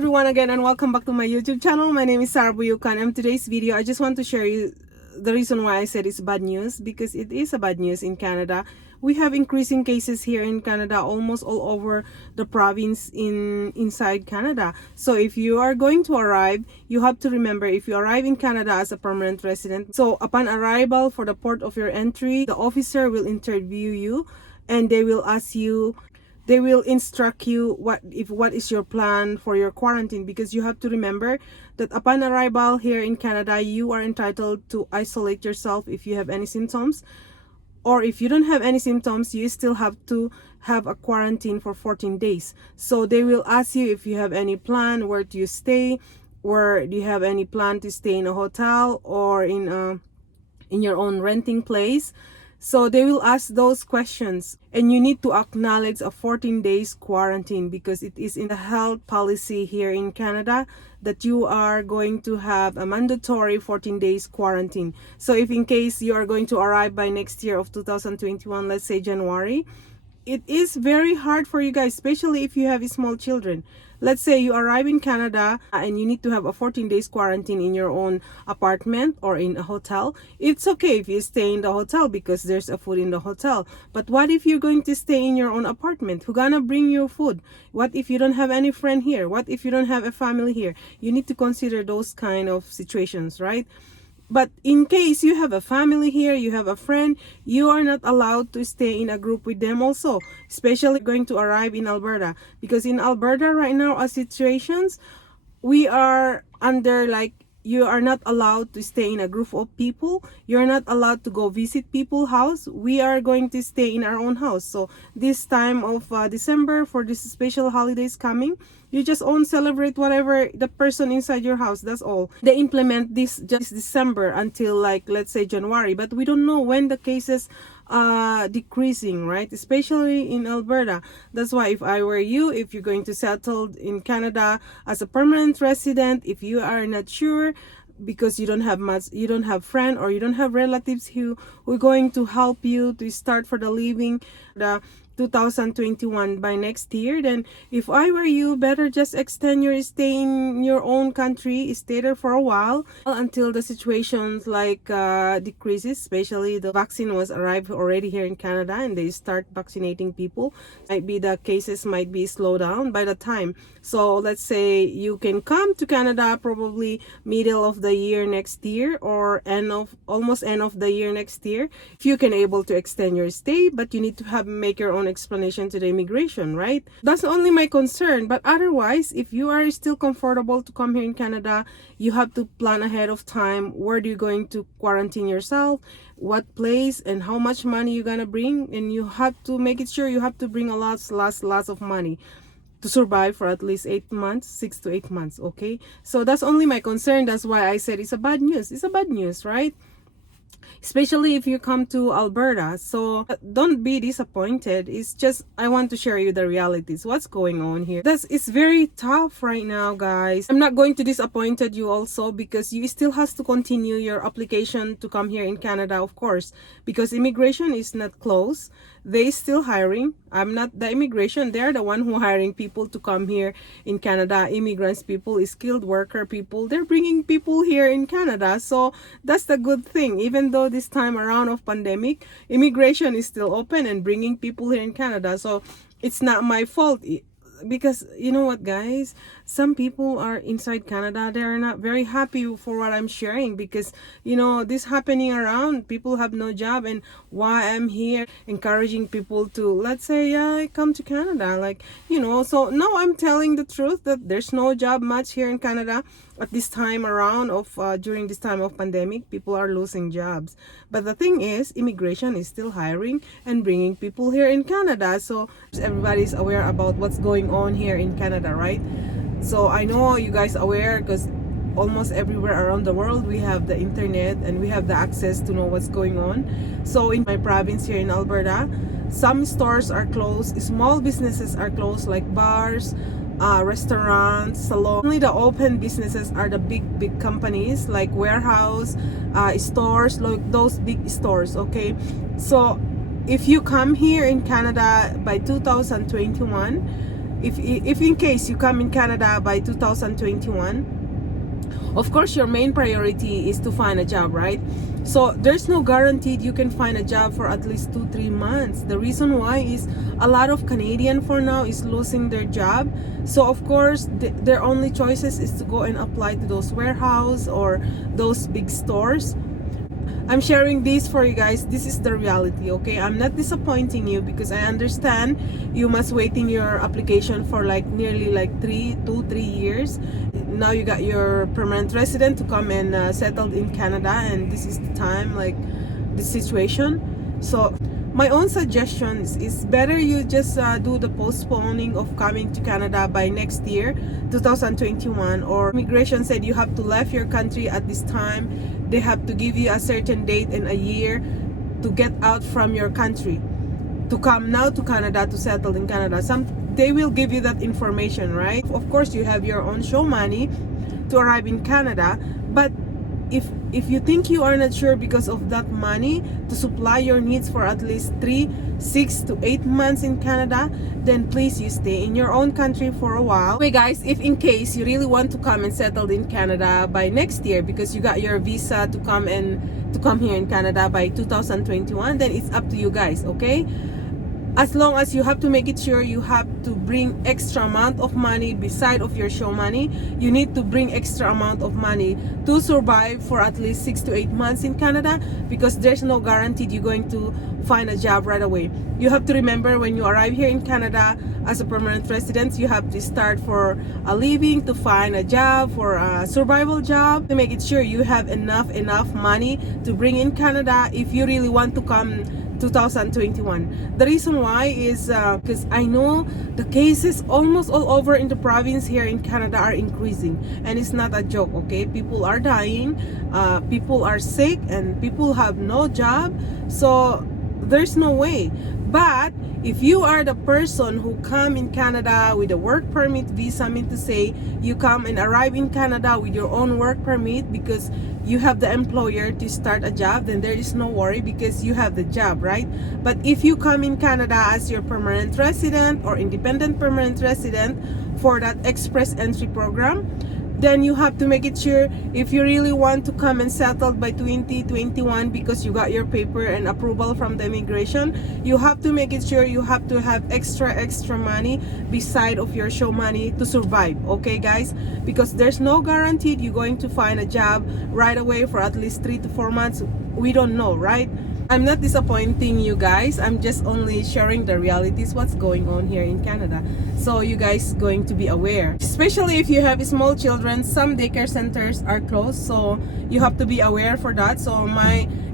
everyone again, and welcome back to my YouTube channel. My name is Buyucan, and today's video I just want to share you the reason why I said it's bad news, because it is a bad news in Canada. We have increasing cases here in Canada, almost all over the province inside Canada. So if you are going to arrive, you have to remember, if you arrive in Canada as a permanent resident, so upon arrival for the port of your entry, the officer will interview you and they will ask you, they will instruct you what is your plan for your quarantine, because you have to remember that upon arrival here in Canada, you are entitled to isolate yourself if you have any symptoms, or if you don't have any symptoms, you still have to have a quarantine for 14 days. So they will ask you if you have any plan, where do you stay, where do you have any plan to stay in a hotel or in your own renting place. So they will ask those questions, and you need to acknowledge a 14 days quarantine, because it is in the health policy here in Canada that you are going to have a mandatory 14 days quarantine. So if in case you are going to arrive by next year of 2021, let's say January, it is very hard for you guys, especially if you have small children. Let's say you arrive in Canada and you need to have a 14 days quarantine in your own apartment or in a hotel. It's okay if you stay in the hotel because there's a food in the hotel. But what if you're going to stay in your own apartment? Who's gonna bring you food? What if you don't have any friend here? What if you don't have a family here? You need to consider those kind of situations, right? But in case you have a family here, you have a friend, you are not allowed to stay in a group with them also, especially going to arrive in Alberta. Because in Alberta right now, as situations, we are under, like, you are not allowed to stay in a group of people. You're not allowed to go visit people's house. We are going to stay in our own house. So this time of December, for this special holidays coming, you just own celebrate whatever the person inside your house. That's all. They implement this just December until, like, let's say January, but we don't know when the cases decreasing, right? Especially in Alberta. That's why if I were you, if you're going to settle in Canada as a permanent resident, if you are not sure because you don't have much, you don't have friend or you don't have relatives who are going to help you to start for the living the 2021 by next year, then if I were you, better just extend your stay in your own country, stay there for a while until the situations like decreases, especially the vaccine was arrived already here in Canada and they start vaccinating people. Might be the cases might be slowed down by the time. So let's say you can come to Canada probably middle of the year next year, or almost end of the year next year, if you can able to extend your stay, but you need to make your own explanation to the immigration, right? That's only my concern. But otherwise, if you are still comfortable to come here in Canada, you have to plan ahead of time. Where do you going to quarantine yourself, what place, and how much money you're gonna bring, and you have to make it sure you have to bring a lots of money to survive for at least 8 months, 6 to 8 months. Okay, so that's only my concern. That's why I said it's a bad news. It's a bad news, right? Especially if you come to Alberta. So don't be disappointed. It's just I want to share you the realities, what's going on here. It's very tough right now, guys. I'm not going to disappoint you also, because you still has to continue your application to come here in Canada, of course, because immigration is not closed. They still hiring. I'm not the immigration. They're the one who hiring people to come here in Canada. Immigrants people, skilled worker people, they're bringing people here in Canada. So that's the good thing. Even though this time around of pandemic, immigration is still open and bringing people here in Canada. So it's not my fault. Because you know what, guys, some people are inside Canada, they're not very happy for what I'm sharing, because you know this happening around, people have no job, and why I'm here encouraging people to, let's say, come to Canada, like, you know. So now I'm telling the truth that there's no job much here in Canada at this time around of during this time of pandemic. People are losing jobs, but the thing is, immigration is still hiring and bringing people here in Canada. So everybody's aware about what's going on here in Canada, right? So I know you guys aware, because almost everywhere around the world we have the internet and we have the access to know what's going on. So in my province here in Alberta, some stores are closed, small businesses are closed, like bars, restaurants, salons. Only the open businesses are the big companies, like warehouse, stores, like those big stores. Okay, so if you come here in Canada by 2021, if in case you come in Canada by 2021, of course your main priority is to find a job, right? So there's no guaranteed you can find a job for at least 2-3 months. The reason why is a lot of Canadian for now is losing their job, so of course their only choices is to go and apply to those warehouse or those big stores. I'm sharing this for you guys. This is the reality, okay? I'm not disappointing you because I understand you must waiting your application for like nearly like 3 years. Now you got your permanent resident to come and settled in Canada, and this is the time, like the situation. So my own suggestions is better you just do the postponing of coming to Canada by next year 2021, or immigration said you have to leave your country at this time. They have to give you a certain date and a year to get out from your country to come now to Canada to settle in Canada. They will give you that information, right? Of course you have your own show money to arrive in Canada, but if you think you are not sure because of that money to supply your needs for at least 3, 6 to 8 months in Canada, then please you stay in your own country for a while. Anyway guys, if in case you really want to come and settle in Canada by next year because you got your visa to come here in Canada by 2021, then it's up to you guys, okay? As long as you have to make it sure you have to bring extra amount of money beside of your show money. You need to bring extra amount of money to survive for at least 6 to 8 months in Canada, because there's no guarantee you're going to find a job right away. You have to remember when you arrive here in Canada as a permanent resident, you have to start for a living, to find a job, for a survival job, to make it sure you have enough money to bring in Canada if you really want to come 2021. The reason why is because I know the cases almost all over in the province here in Canada are increasing, and it's not a joke, okay? People are dying, people are sick, and people have no job, so there's no way. But if you are the person who come in Canada with a work permit visa, mean to say you come and arrive in Canada with your own work permit because you have the employer to start a job, then there is no worry because you have the job, right? But if you come in Canada as your permanent resident or independent permanent resident for that express entry program, then you have to make it sure if you really want to come and settle by 2021 because you got your paper and approval from the immigration, you have to make it sure you have to have extra money beside of your show money to survive, okay guys? Because there's no guarantee you're going to find a job right away for at least 3 to 4 months. We don't know, right? I'm not disappointing you guys. I'm just only sharing the realities, what's going on here in Canada. So you guys going to be aware. Especially if you have small children, some daycare centers are closed. So you have to be aware for that. So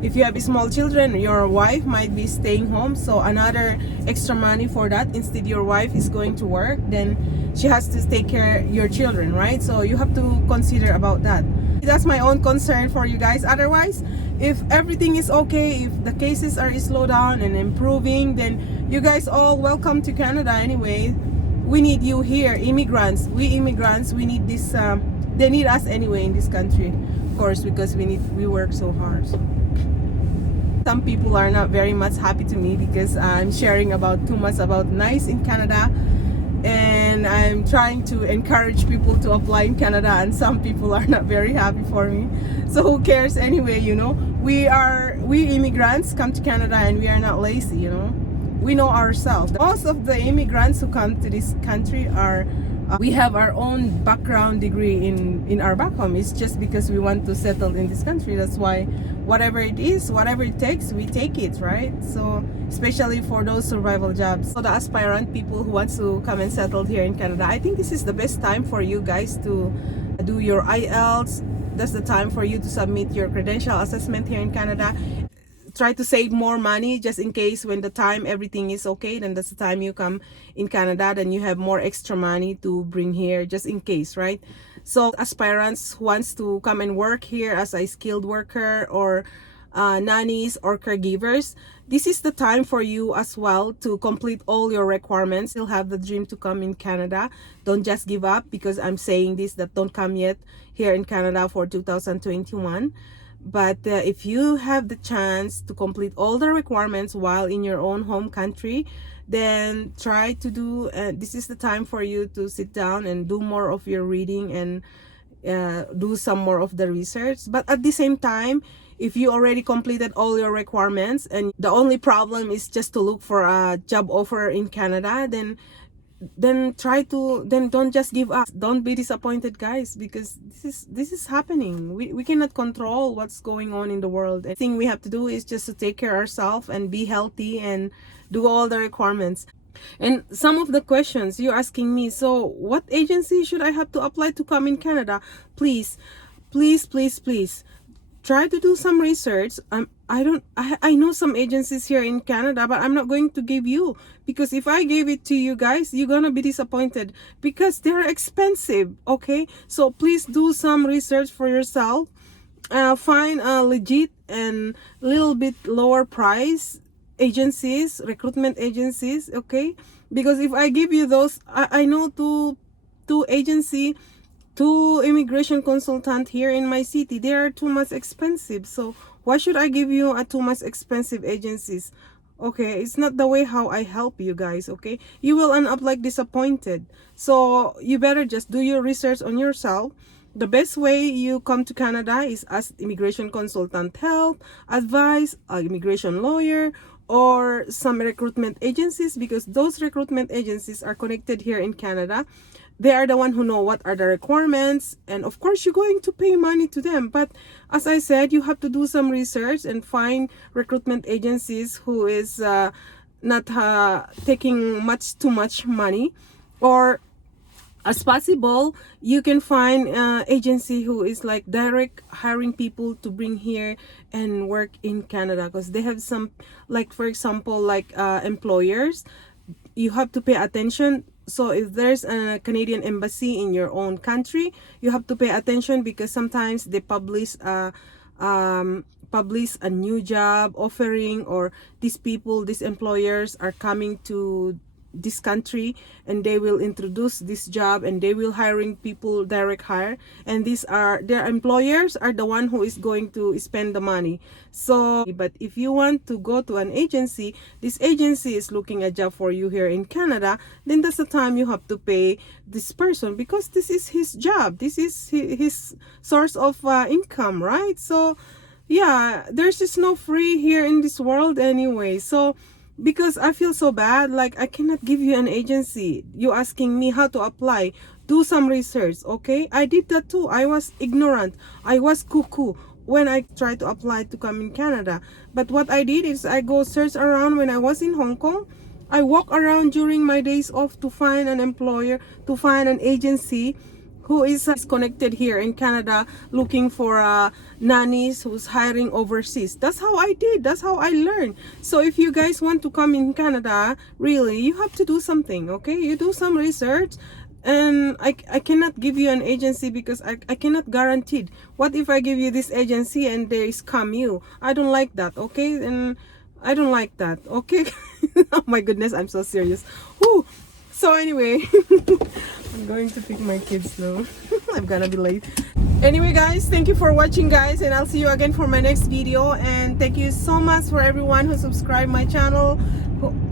if you have small children, your wife might be staying home. So another extra money for that. Instead your wife is going to work, then she has to take care of your children, right? So you have to consider about that. That's my own concern for you guys. Otherwise, if everything is okay, if the cases are slow down and improving, then you guys all welcome to Canada anyway. We need you here, immigrants. We immigrants, we need this. They need us anyway in this country, of course, because we work so hard. So some people are not very much happy to me because I'm sharing about too much about nice in Canada, and I'm trying to encourage people to apply in Canada, and some people are not very happy for me. So who cares anyway, you know? We immigrants come to Canada and we are not lazy, you know? We know ourselves. Most of the immigrants who come to this country are we have our own background degree in our back home. It's just because we want to settle in this country. That's why whatever it is, whatever it takes, we take it, right? So especially for those survival jobs. So the aspirant people who wants to come and settle here in Canada, I think this is the best time for you guys to do your IELTS. That's the time for you to submit your credential assessment here in Canada. Try to save more money just in case when the time everything is okay, then that's the time you come in Canada, then you have more extra money to bring here just in case, right? So aspirants who wants to come and work here as a skilled worker or nannies or caregivers, this is the time for you as well to complete all your requirements. You'll have the dream to come in Canada. Don't just give up, because I'm saying this, that don't come yet here in Canada for 2021. But if you have the chance to complete all the requirements while in your own home country, then try to do, this is the time for you to sit down and do more of your reading and do some more of the research. But at the same time, if you already completed all your requirements and the only problem is just to look for a job offer in Canada, then try to, then don't just give up. Don't be disappointed, guys, because this is happening. We cannot control what's going on in the world. The thing we have to do is just to take care of ourselves and be healthy and do all the requirements. And some of the questions you're asking me, so what agency should I have to apply to come in Canada? Please, please, please, please try to do some research. I know some agencies here in Canada, but I'm not going to give you, because if I gave it to you guys, you're gonna be disappointed because they're expensive. Okay, so please do some research for yourself. Find a legit and little bit lower price agencies, recruitment agencies. Okay, because if I give you those, I know two agency, two immigration consultant here in my city, they are too much expensive. So why should I give you a too much expensive agencies? Okay, it's not the way how I help you guys. Okay, you will end up like disappointed. So you better just do your research on yourself. The best way you come to Canada is as immigration consultant help, advice, an immigration lawyer, or some recruitment agencies, because those recruitment agencies are connected here in Canada. They are the one who know what are the requirements, and of course you're going to pay money to them. But as I said, you have to do some research and find recruitment agencies who is not taking too much money, or as possible you can find agency who is like direct hiring people to bring here and work in Canada, because they have some, like for example, like employers, you have to pay attention. So if there's a Canadian embassy in your own country, you have to pay attention, because sometimes they publish a new job offering, or these employers are coming to this country and they will introduce this job and they will hiring people direct hire, and these are their employers are the one who is going to spend the money. So but if you want to go to an agency, this agency is looking a job for you here in Canada, then that's the time you have to pay this person, because this is his job, this is his source of income, right? So yeah, there's just no free here in this world anyway. So because I feel so bad, like I cannot give you an agency. You asking me how to apply, do some research. Okay, I did that too. I was ignorant, I was cuckoo when I tried to apply to come in Canada. But what I did is I go search around. When I was in Hong Kong, I walk around during my days off to find an employer, to find an agency who is connected here in Canada, looking for nannies who's hiring overseas. That's how I did. That's how I learned. So if you guys want to come in Canada, really, you have to do something, okay? You do some research. And I cannot give you an agency, because I cannot guarantee. What if I give you this agency and they scam you? I don't like that, okay? And I don't like that, okay? Oh my goodness, I'm so serious. Whew. So anyway, I'm going to pick my kids now. I'm gonna be late. Anyway guys, thank you for watching guys, and I'll see you again for my next video. And thank you so much for everyone who subscribed my channel.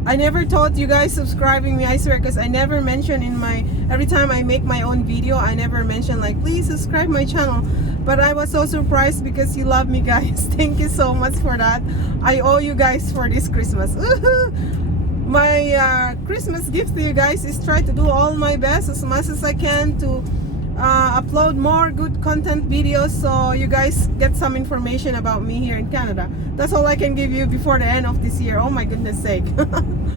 I never thought you guys subscribing me, I swear, because I never mention in my, every time I make my own video, I never mention like please subscribe my channel. But I was so surprised because you love me guys. Thank you so much for that. I owe you guys for this Christmas. My Christmas gift to you guys is try to do all my best as much as I can to upload more good content videos, so you guys get some information about me here in Canada. That's all I can give you before the end of this year. Oh my goodness sake.